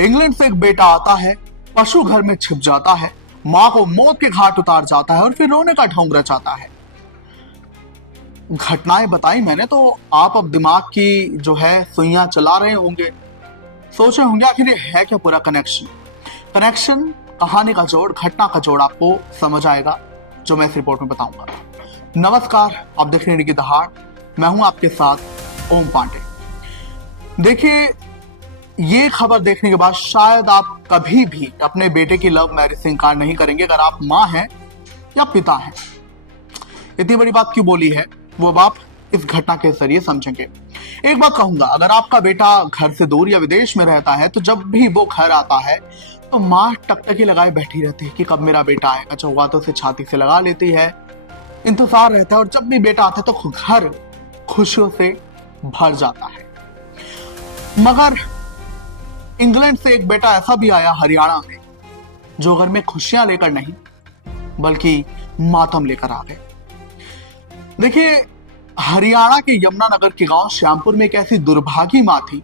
England से एक बेटा आता है, पशु घर में छिप जाता है, मां को मौत के घाट उतार जाता है और फिर रोने का ढोंग रचाता है। घटनाएं बताई मैंने तो आप अब दिमाग की जो है सुइयां चला रहे होंगे, सोच रहे होंगे आखिर ये है क्या पूरा कनेक्शन। कनेक्शन, कहानी का जोड़, घटना का जोड़ आपको समझ आएगा जो मैं इस रिपोर्ट में बताऊंगा। नमस्कार, आप देख रहे हैं की दहाड़, मैं हूं आपके साथ ओम पांडे। देखिए, ये खबर देखने के बाद शायद आप कभी भी अपने बेटे की लव मैरिज से इंकार नहीं करेंगे अगर आप मां हैं या पिता हैं। इतनी बड़ी बात क्यों बोली है वो अब आप इस घटना के जरिए समझेंगे। एक बात कहूंगा, अगर आपका बेटा घर से दूर या विदेश में रहता है तो जब भी वो घर आता है तो मां टकटकी लगाए बैठी रहती है कि कब मेरा बेटा आएगा। चौगातों से छाती से लगा लेती है, इंतजार रहता है और जब भी बेटा आता है तो घर खुशियों से भर जाता है। मगर इंग्लैंड से एक बेटा ऐसा भी आया हरियाणा में जो घर में खुशियां लेकर नहीं बल्कि मातम लेकर आ गए। देखिए, हरियाणा के यमुनानगर के गांव श्यामपुर में एक ऐसी दुर्भागी मां थी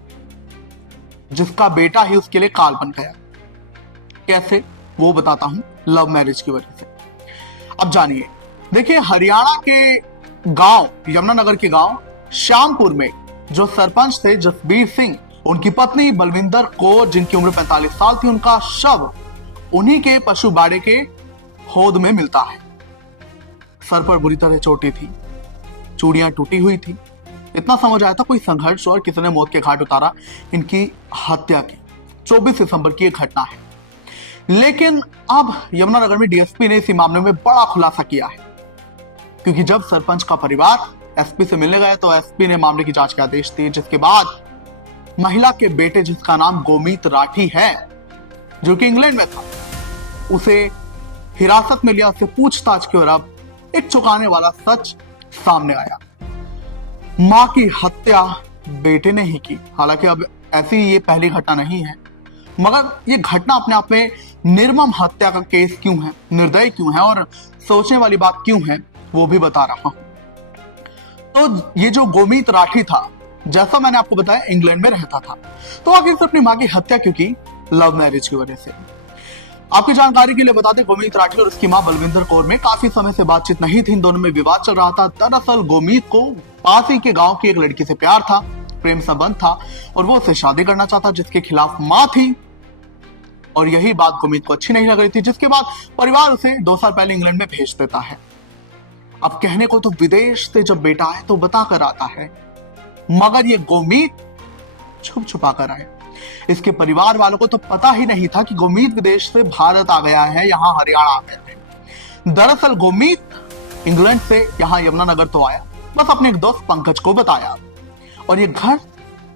जिसका बेटा ही उसके लिए काल बन गया। कैसे, वो बताता हूं, लव मैरिज की वजह से। अब जानिए। देखिए, हरियाणा के गांव, यमुनानगर के गांव श्यामपुर में जो सरपंच थे जसबीर सिंह, उनकी पत्नी बलविंदर कौर जिनकी उम्र 45 साल थी, उनका शव उन्हीं के पशु बाड़े के होद में मिलता है। सर पर बुरी तरह चोटें थी, चूड़ियां टूटी हुई थी। इतना समझ आया था कोई संघर्ष और किसी ने मौत के घाट उतारा इनकी हत्या की। 24 दिसंबर की एक घटना है। लेकिन अब यमुनानगर में डीएसपी ने इसी मामले में बड़ा खुलासा किया है, क्योंकि जब सरपंच का परिवार एसपी से मिलने गए तो एसपी ने मामले की जांच के आदेश दिए, जिसके बाद महिला के बेटे जिसका नाम गोमीत राठी है, जो कि इंग्लैंड में था, उसे हिरासत में लिया, उससे पूछताछ की और अब एक चौंकाने वाला सच सामने आया। मां की हत्या बेटे ने ही की। हालांकि अब ऐसी ये पहली घटना नहीं है, मगर ये घटना अपने आप में निर्मम हत्या का केस क्यों है, निर्दयी क्यों है और सोचने वाली बात क्यों है, वो भी बता रहा हूं। तो ये जो गोमीत राठी था, जैसा मैंने आपको बताया, इंग्लैंड में रहता था, तो आखिर से अपनी मां की हत्या क्यों की? लव मैरिज की वजह से। आपकी जानकारी के लिए बता दें, गोमीत राठी और उसकी मां बलविंदर कौर में काफी समय से बातचीत नहीं थी। इन दोनों में विवाद चल रहा था। दरअसल गोमीत को पास ही के गांव की एक लड़की से प्यार था, प्रेम संबंध था और वो उससे शादी करना चाहता, जिसके खिलाफ मां थी और यही बात गोमीत को अच्छी नहीं लग रही थी, जिसके बाद परिवार उसे 2 साल पहले इंग्लैंड में भेज देता है। अब कहने को तो विदेश से जब बेटा आए तो बता कर आता है, मगर ये गोमीत छुप छुपा कर आए। इसके परिवार वालों को तो पता ही नहीं था कि गोमीत विदेश से भारत आ गया है, यहां हरियाणा आ गए थे। दरअसल गोमीत इंग्लैंड से यहां यमुनानगर तो आया, बस अपने एक दोस्त पंकज को बताया और ये घर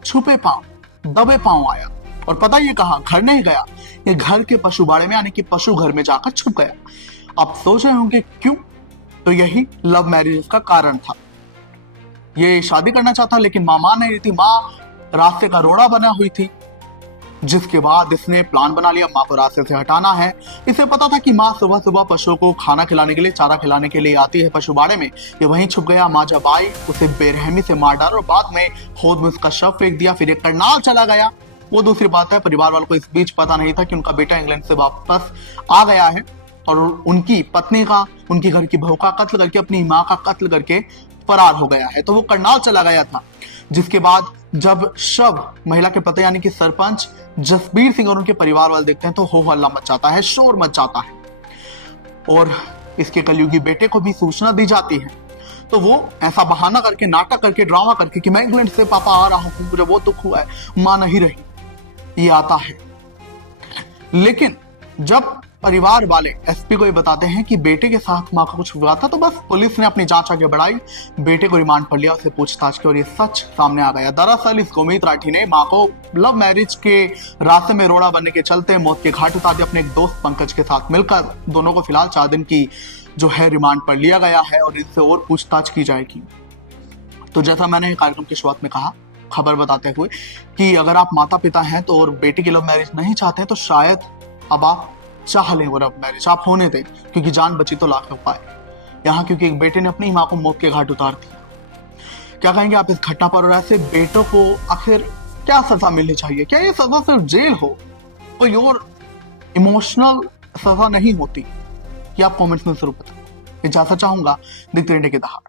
छुपे पांव, दबे पांव आया। और पता ये कहां? घर नहीं गया, ये घर के पशु बाड़े में, यानी कि पशु घर में जाकर छुप गया। आप सोच रहे होंगे क्यों? तो यही लव मैरिज का कारण था। ये शादी करना चाहता, लेकिन मां मान नहीं रही थी। मां रास्ते का रोड़ा बना हुई थी, जिसके बाद इसने प्लान बना लिया, मां को रास्ते से हटाना है। इसे पता था कि मां सुबह सुबह पशुओं को खाना खिलाने के लिए, चारा खिलाने के लिए आती है पशु बाड़े में। ये वहीं छुप गया। मां जब आई, उसे बेरहमी से मार डाला और बाद में होद में उसका शव फेंक दिया। फिर एक करनाल चला गया। वो दूसरी बात है, परिवार वालों को इस बीच पता नहीं था कि उनका बेटा इंग्लैंड से वापस आ गया है और उनकी पत्नी का, उनकी घर की बहू का कत्ल करके, अपनी मां का कत्ल करके फरार हो गया है। तो वो करनाल चला गया था, जिसके बाद जब शव महिला के पति यानी कि सरपंच जसबीर सिंह और उनके परिवार वाले देखते हैं तो हो हल्ला मच जाता है, शोर मच जाता है और इसके कलयुगी बेटे को भी सूचना दी जाती है। तो वो ऐसा बहाना करके, नाटक करके, ड्रामा करके कि मैं इंग्लैंड से पापा आ रहा हूं, मुझे वो दुख हुआ है, मां नहीं रही, ये आता है। लेकिन जब परिवार वाले एसपी को ये बताते हैं कि बेटे के साथ मां का कुछ हुआ था, तो बस पुलिस ने अपनी जांच आगे बढ़ाई, बेटे को रिमांड पर लिया, उसे पूछताछ की और ये सच सामने आ गया। दरअसल इस गोमीत राठी ने मां को लव मैरिज के रास्ते में रोड़ा बनने के चलते मौत के घाट उतार दिया। अपने एक दोस्त पंकज के साथ मिलकर दोनों को फिलहाल 4 दिन की जो है रिमांड पर लिया गया है और इनसे और पूछताछ की जाएगी। तो जैसा मैंने कार्यक्रम की शुरुआत में कहा, खबर बताते हुए, कि अगर आप माता पिता हैं तो और बेटे की लव मैरिज नहीं चाहते हैं तो शायद अब आप चाह लें वो लव मैरिज, आप होने दें, क्योंकि जान बची तो लाख उपाय। यहाँ क्योंकि एक बेटे ने अपनी मां को मौत के घाट उतार दिया। क्या कहेंगे आप इस घटना पर? और ऐसे बेटों को आखिर क्या सजा मिलनी चाहिए? क्या ये सजा सिर्फ जेल हो कोई और इमोशनल सजा नहीं होती, ये आप कमेंट्स में जरूर बताएं। इजाजत चाहूंगा, देखते रहने के दहाड़।